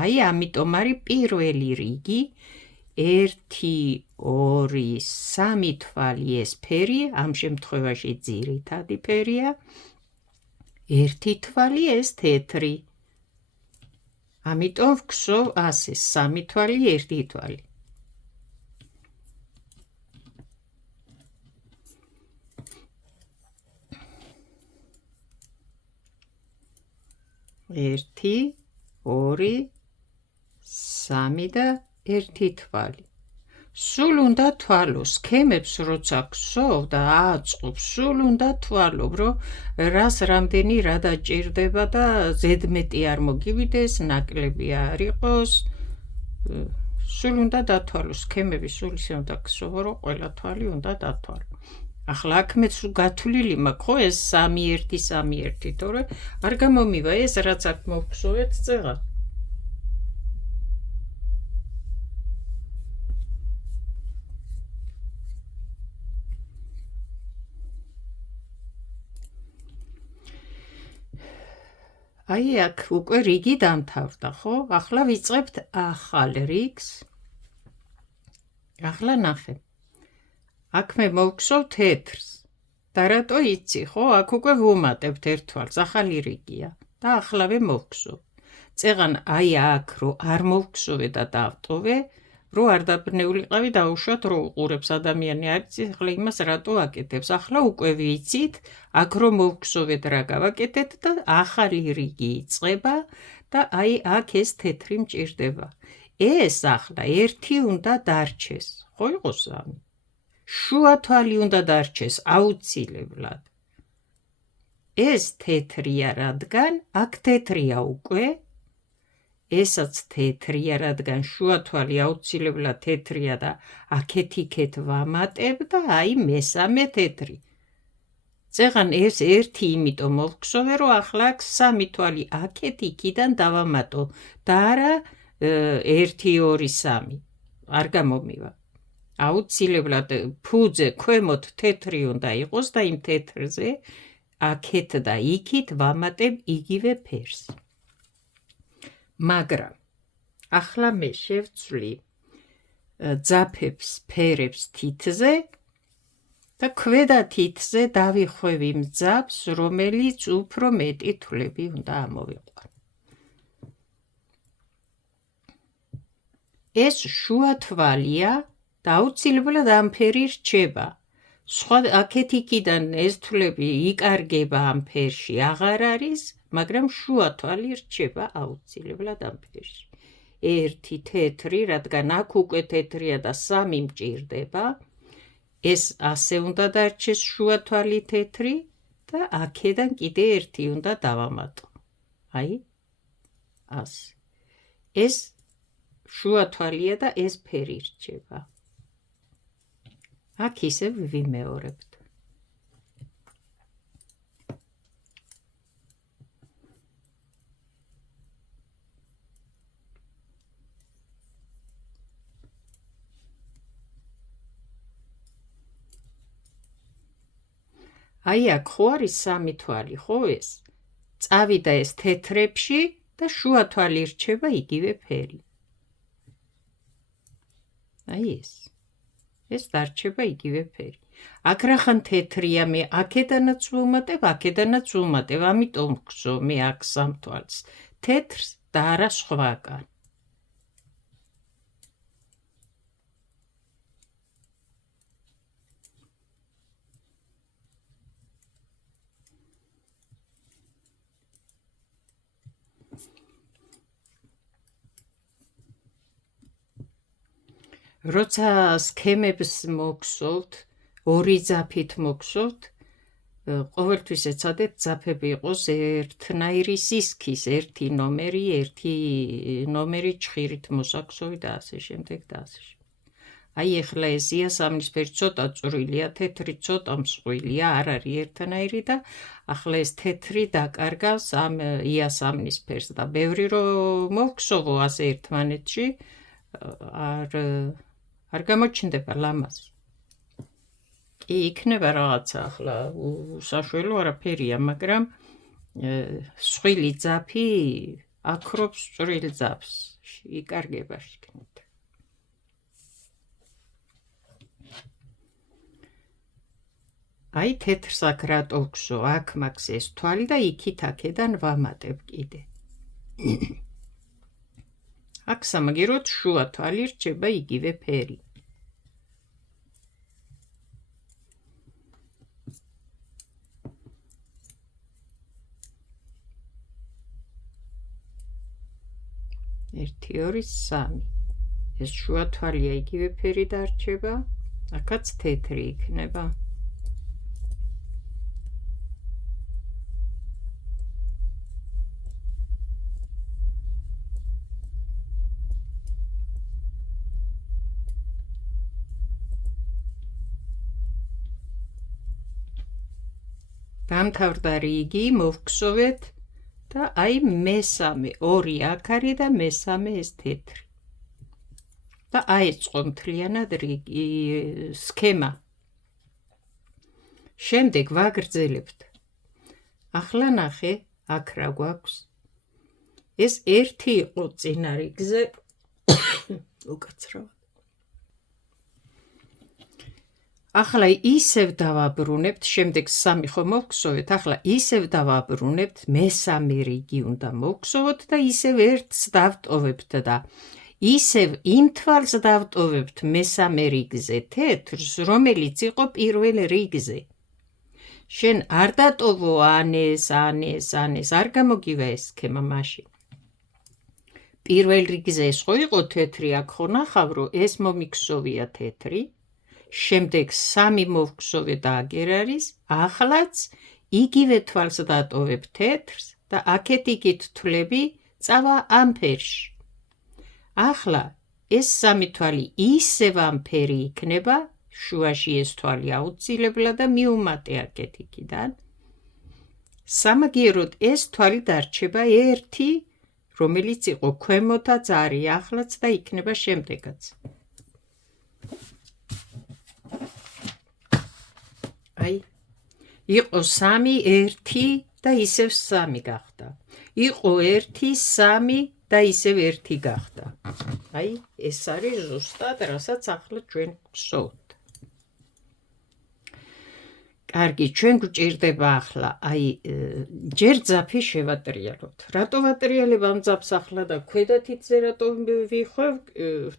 აი ამიტომ არის პირველი რიგი 1, 2, 3 თვალი ეს ფერი, ამ შემთხვევაში ძირითადი ფერია. 1 თვალი ეს თეთრი. ამიტომ ვქვსოვ ასე 3 თვალი 1 თვალი. 1, 2, 3 და 1 თვალი. სულ უნდა თვალო, სქემებს როცა გსოვ და აწყობს, სულ უნდა თვალო, რომ რას რამდენი რა დაჭირდება და ზედმეტი არ მოგივიდეს, ნაკლები არ იყოს. სულ უნდა დათვალო, სქემები სულ ისე უნდა გსოვო, რომ ყველა თვალი უნდა დათვალო. ახლა აქ მეც გათვლილი მაქვს, ხო, ეს 3-1, თორე არ გამომივა ეს, რაც აქ მოგხსოვეთ წეღა. აი აქ უკვე რიგი დამთავრდა, ხო? ახლა ვიწყებთ ახალ რიგს. ახლა ნახე. აქ მე მოვგსოვ თეთრს. და რატო იცი, ხო? აქ უკვე ვუმატებთ ერთ თვალს, ახალი რიგია. და ახლავე მოვგსოვ. წეღან აი აქ რო არ მოვგსოვე და დავტოვე, რო არ დაბნეულიყავი დაუშვათ რო უყურებს ადამიანი არ იცი, ახლა იმას რატო აკეთებს. ახლა უკვე ვიცით, აქ რო მოვგსოვეთ რა გავაკეთეთ და ახალი რიგი იწყება და აი აქ ეს თეთრი მჭირდება. ეს ახლა ერთი უნდა დარჩეს, ხო იყო 3. შუა თვალი უნდა დარჩეს აუცილებლად. ეს თეთრია, რადგან აქ თეთრია უკვე. ესაც თეთრია, რადგან შუა თვალი აუცილებლად თეთრია და აქეთ-იქეთ ვამატებ და აი მესამე თეთრი. წეღან ეს ერთი იმიტომ მოვგსოვე, რომ ახლა აქ 3 თვალი აქეთ-იქიდან დავამატო და არა 1, 2, 3. არ გამომივა. აუცილებლად ფუძე ქვემოთ თეთრი უნდა იყოს და იმ თეთრზე აქეთ და იქით ვამატებ იგივე ფერს. მაგრამ ახლა მე შევცვლი ძაფებს, ფერებს თითზე და ქვედა თითზე დავიხვევ იმ ძაფს, რომელიც უფრო მეტი თვლები უნდა ამოვიყვანო. ეს შუა თვალია და აუცილებლად ამ ფერი რჩება. სხვა აქეთ-იქიდან ეს თვლები იკარგება ამ ფერში აღარ არის, მაგრამ შუა თვალი რჩება აუცილებლად ამ ფერში. 1 თეთრი, რადგან აქ უკვე თეთრია და 3 მჭირდება. ეს ასე უნდა დარჩეს შუა თვალი თეთრი და აქედან კიდე 1 უნდა დავამატო. აი, ასე. ეს შუა თვალია და ეს ფერი რჩება. აქ ისევ ვიმეორებთ. აი აქ ხო არის 3 თვალი, ხო ეს? წავიდა ეს თეთრებში და შუა თვალი რჩება იგივე ფერი. აი ეს დარჩება იგივე ფერი. აქ რახან თეთრია, მე აქედანაც ვუმატებ, აქედანაც ვუმატებ, ამიტომ ვგსოვ მე აქ 3 თვალს. თეთრს და არა სხვაგან. როცა სქემებს მოგსოვთ, 2 ძაფით მოგსოვთ, ყოველთვის ეცადეთ ძაფები იყოს ერთნაირი სისქის, 1 ნომერი, 1 ნომერი ჭხირით მოსაქსოვი და ასე შემდეგ და ასე შემდეგ. აი ეხლა ეს იასამნისფერი ცოტა წვრილია, თეთრი ცოტა მსხვილია, არ არის ერთნაირი და ახლა ეს თეთრი დაკარგავს ამ იასამნისფერს და ბევრი რომ მოგსოვო ასე ერთმანეთში, არ გამოჩნდება ლამაზი. კი იქნება რაღაცა ახლა უსაშველო არაფერია, მაგრამ სხვილი ძაფი აქრობს წვრილ ძაფს, იკარგება შიგნით. აი თეთრს აქ რატო ვგსოვ, აქ მაქვს ეს თვალი და იქით აქედან ვამატებ კიდე. აქ სამაგეროდ შუა თვალი რჩება იგივე ფერი. ერთი, ორი, 3. ეს შუა თვალია იგივე ფერი დარჩება, აქაც თეთრი იქნება. დამთავრდა რიგი, მოვგსოვეთ და აი მესამე, ორი აქ არის და მესამე ეს თეთრი. და აიწყო მთლიანად რიგი სქემა. შემდეგ ვაგრძელებთ. ახლა ნახე, აქ რა გვაქვს. ეს ერთი იყო წინა რიგზე. უკაცრავად. ახლა ისევ დავაბრუნებთ, შემდეგ სამი ხო მოვგსოვეთ, ახლა ისევ დავაბრუნებთ, მესამე რიგი უნდა მოვგსოვოთ და ისევ ერთს დავტოვებთ და ისევ იმ თვალს დავტოვებთ მესამე რიგზე თეთრს, რომელიც იყო პირველ რიგზე. შენ არ დატოვო ანეს, არ გამოგივა ეს სქემა მაშინ. პირველ რიგზე ეს ხო იყო თეთრი, აქ ხო ნახავ, რომ ეს მომიქსოვია თეთრი. შემდეგ სამი მოვგსოვე და აგერ არის, ახლაც იგივე თვალს დატოვებ თეთრს და აქეთ იქით თვლები წავა ამ ფერში. ახლა ეს სამი თვალი ისევ ამ ფერი იქნება, შუაში ეს თვალი აუცილებლად და მიუმატე აქეთ იქიდან. სამაგიეროდ ეს თვალი დარჩება ერთი, რომელიც იყო ქვემოთაც არის, ახლაც და იქნება შემდეგაც. აი, იყო 3, 1 და ისევ 3 გახდა. იყო 1, 3 და ისევ 1 გახდა. აი, ეს არის ზუსტად, რასაც ახლა ჩვენ გვსოვთ. კარგი, ჩვენ გვჭირდება ახლა, აი, ჯერ ძაფი შევატრიალოთ. რატო ვატრიალებ ამ ძაფს ახლა და ქვედათითზე რატო ვიხვევ,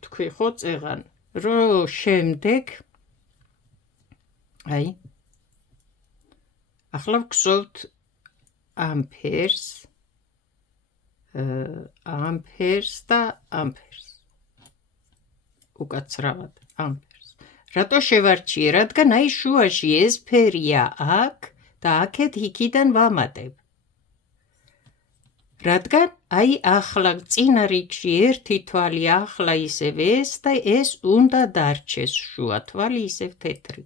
თქვი ხო წეღან, რომ შემდეგ აი ახლა ვგსოვთ ამ ფერს და ამ ფერს. უკაცრავად ამ ფერს. რატო შევარჩიე? რადგან აი შუაში ეს ფერია აქ და აქეთ იქიდან ვამატებ. რადგან აი ახლა წინა რიგში ერთი თვალი ახლა ისევ ეს და ეს უნდა დარჩეს შუა თვალი ისევ თეთრი.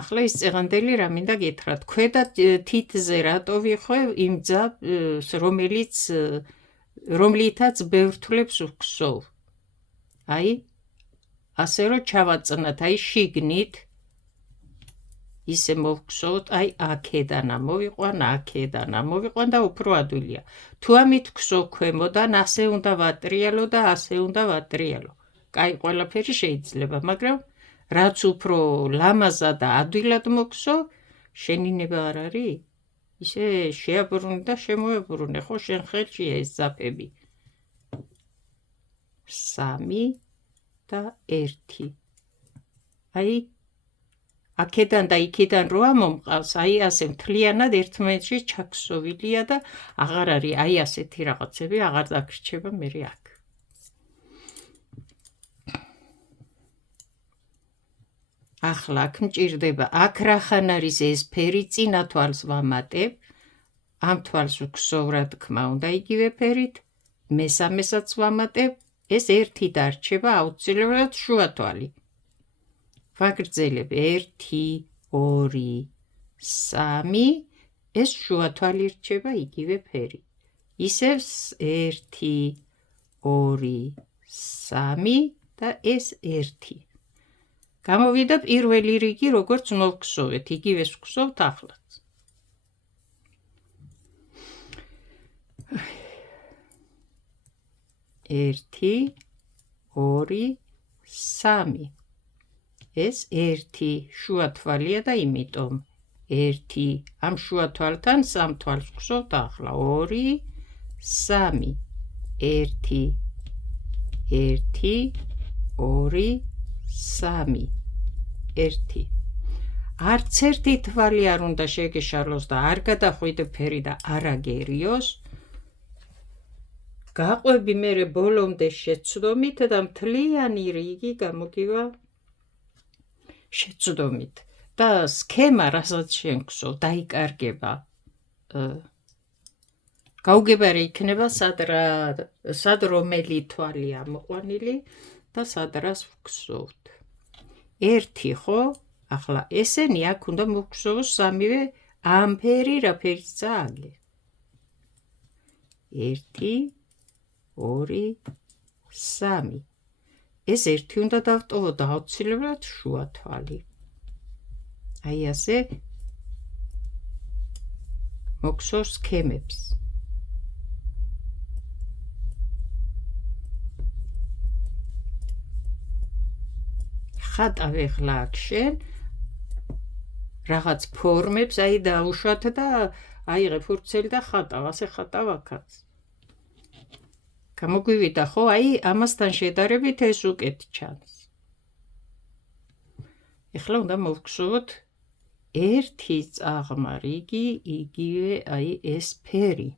ახლა ის წეღანდელი რა მინდა გითხრათ, ქვედა თითზე რატო ვიხვევ იმ ძაფს, რომლითაც ბევრ თვლებს ვგსოვ. აი, ასე რომ ჩავაწნათ, აი შიგნით ისე მოვგსოვთ, აი აქედან ამოვიყვან და უფრო ადვილია. თუ ამით ვგსოვ ქვემოდან, ასე უნდა ვატრიალო და ასე უნდა ვატრიალო. კაი, ყველაფერი შეიძლება, მაგრამ რაც უფრო ლამაზად და ადვილად მოგსოვ, შენინება არ არის? ისე შეაბრუნე და შემოებრუნე, ხო შენ ხელშია ეს ძაფები. 3 და 1. აი, აქედან და იქიდან რო ამომყავს, აი ასე მთლიანად ერთმანეთში ჩაქსოვილია და აღარ არის, აი ასეთი რაღაცები აღარ დაგრჩება მერე აქ. ახლა აქ მჭირდება, აქ რახან არის ეს ფერი, წინა თვალს ვამატებ, ამ თვალს ვგსოვ, რა თქმა უნდა იგივე ფერით, მესამესაც ვამატებ, ეს ერთი დარჩება აუცილებლად შუა თვალი. ვაგრძელებ 1, 2, 3, ეს შუა თვალი რჩება იგივე ფერი. ისევ 1, 2, 3 და ეს 1. გამოვიდა პირველი რიგი, როგორც მოვგსოვეთ, იგივეს ვგსოვთ ახლაც. ერთი, 2, 3. ეს 1 შუა თვალია და იმიტომ 1 ამ შუა თვალთან 3 თვალს ვგსოვთ ახლა. 2, 3. 1, 1, 2, 3. 1. არც ერთი თვალი არ უნდა შეგეშალოს და არ გადახვიდე ფერი და არ აგერიოს. გაყვები მერე ბოლომდე შეცდომით და მთლიანი რიგი გამოგივა შეცდომით და სქემა რასაც შენ გსოვ დაიკარგება გაუგებარი იქნება სად რომელი თვალია მოყვანილი და სად რას ვგსოვთ ერთი ხო ახლა ესენი აქ უნდა მოგგსოვოს სამივე ამფერი რაფერიც წააგე 1 2 3 ეს ერთი უნდა დავტოვო და აუცილებლად შუა თვალი აი ასე მოგგსოვს სქემებს ხატავ ეხლა აქ შენ რაღაც ფორმებს აი დაუშვათ და აიღე ფურცელი და ხატავ ასე ხატავ აქაც გამოგვივიდა ხო აი ამასთან შედარებით ეს უკეთ ჩანს ეხლა უნდა მოვგსოვოთ ერთი წაღმა რიგი იგივე აი ეს ფერი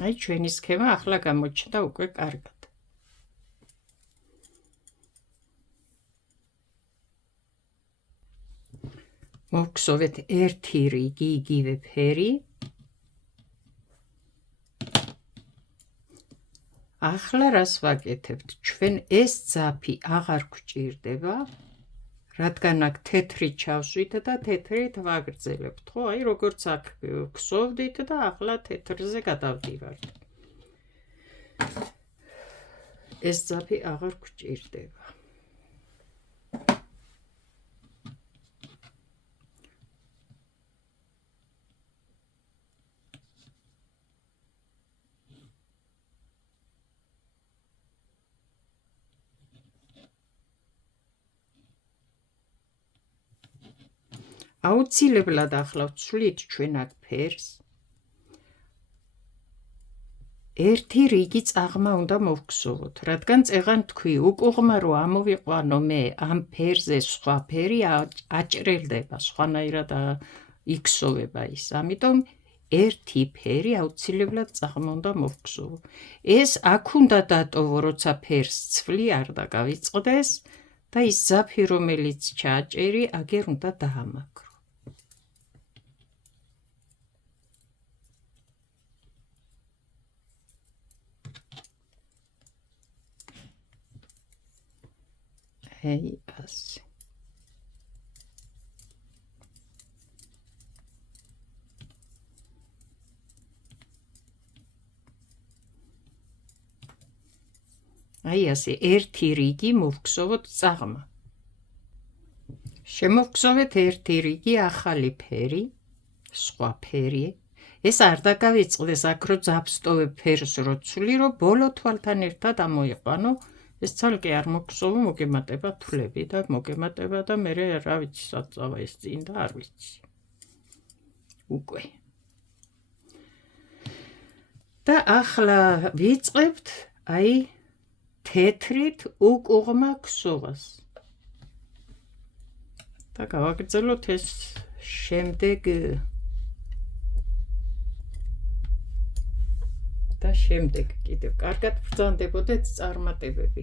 აი ჩვენი სქემა ახლა გამოჩნდა უკვე კარგად მოვგსოვეთ ერთი რიგი იგივე ფერი ახლა რას ვაკეთებთ ჩვენ ეს ძაფი აღარ გვჭირდება რადგან აქ თეთრი ჩავშვით და თეთრით ვაგრძელებთ ხო აი როგორც აქ გსოვდით და ახლა თეთრზე გადავდივართ ეს ძაფი აღარ გვჭირდება აუცილებლად ახლა ვცვლით ჩვენ აქ ფერს ერთი რიგი წაღმა უნდა მოვგსოვოთ რადგან წეღან თქვი უკუღმა რო ამოვიყვანო მე ამ ფერზე სხვა ფერი აჭრელდება სხვანაირად იქსოვება ის ამიტომ ერთი ფერი აუცილებლად წაღმა უნდა მოვგსოვო ეს აქ უნდა დატოვო როცა ფერს ცვლი არ დაგავიწყდეს და ის ძაფი რომელიც ჩააჭერი აგერ უნდა დაამაგრო აი ასე აი ასე ერთი რიგი მოვგსოვოთ წაღმა შემოვგსოვეთ ერთი რიგი ახალი ფერი სხვა ფერი ეს არ დაგავიწყდეს აქ რო ძაფსტოვებ ფერს რო ცვლი რო ბოლო თვალთან ერთად ამოიყვანო ეს ცალკე არ მოგგსოვო მოგემატება თვლები და მოგემატება და მე რა ვიცი საწავა ეს წინ და არ ვიცი უკვე და ახლა ვიწყებთ აი თეთრით უკუღმა ქსოვას და გავაგრძელოთ ეს შემდეგ და შემდეგ კიდევ კარგად ბრძანდებოდეთ წარმატებები